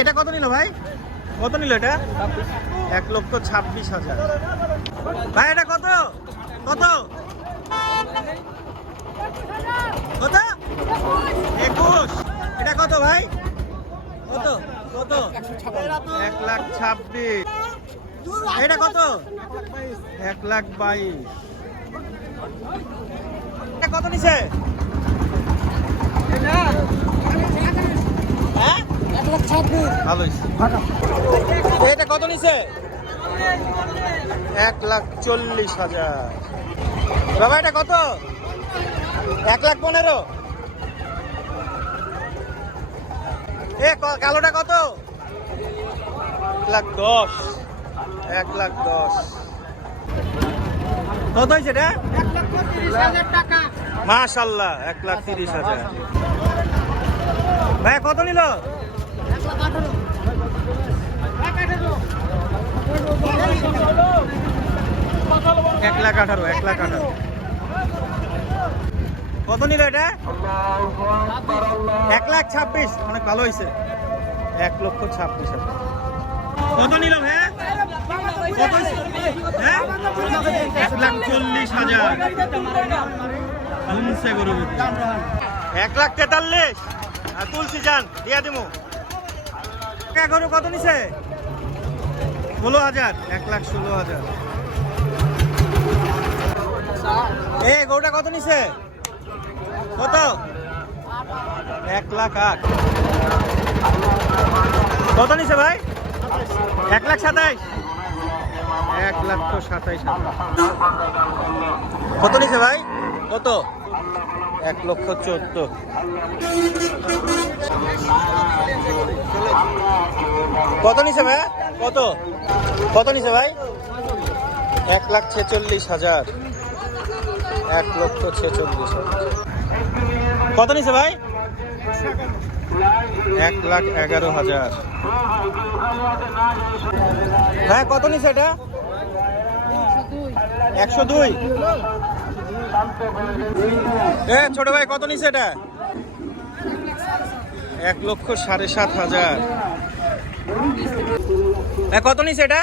এটা কত নিল ভাই? কত নিল এটা? 1,26,000। ভাই এটা কত কত কত? 21। এটা কত ভাই? কত কত? 1,26,000। এটা কত? 1,22,000। এটা কত নিছে? হ্যাঁ 1,26,000 ভালো হয়েছে। এটা কত নিছে? 1,40,000। বাবা এটা কত? 1,15,000। কালোটা কত? 1,10,000। 1,10,000। কত হয়েছে এটা? 1,30,000 টাকা। মাশাআল্লাহ 1,30,000। ভাই কত নিল? 1,18,000। 1,18,000। কত নিল এটা? 1,26,000। অনেক ভালো হয়েছে। 1,26,000। কত নিল ভাই? কত? হ্যাঁ 1,40,000। 1,43,000। আর তুলসি যান দিয়া দিমু। গরু কত নিছে? 16,000। 1,16,000। গরুটা কত নিছে? কত? 1,08,000। কত নিছে ভাই? 1,27,000। 1,27,000। কত নিছে ভাই? কত? 1,14,000। কত নিছে ভাই? কত কত নিছে ভাই? 1,46,000। 1,46,000। কত নিছে ভাই? 1,11,000। হ্যাঁ কত নিছে এটা? 102। ছোট ভাই কত নিছে এটা? 1,07,500। কত নিছে এটা?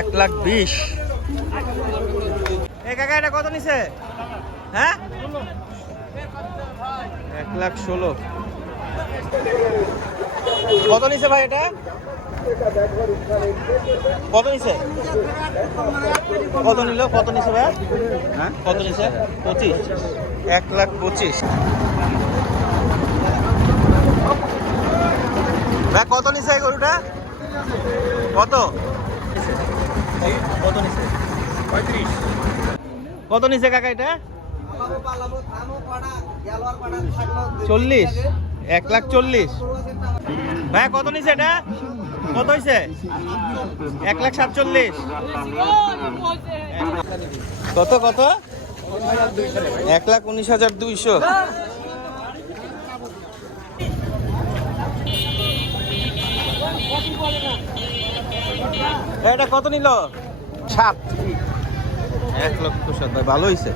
1,20,000। কাকা এটা কত নিছে? হ্যাঁ 1,16,000। কত নিছে ভাই এটা? কত নিছে? কত নিল? কত নিছে ভাই? হ্যাঁ কত নিছে? 25। 1,25,000। ভাই কত নিছে এই গরুটা? কত কত নিছে? 35। কত নিছে কাকা এটা? 40। 1,40,000। ভাই কত নিছে এটা? কত হয়েছে? 1,47,000। কত কত? 1,19,200। এটা কত নিল? 7। 1,07,000। ভালো হয়েছে।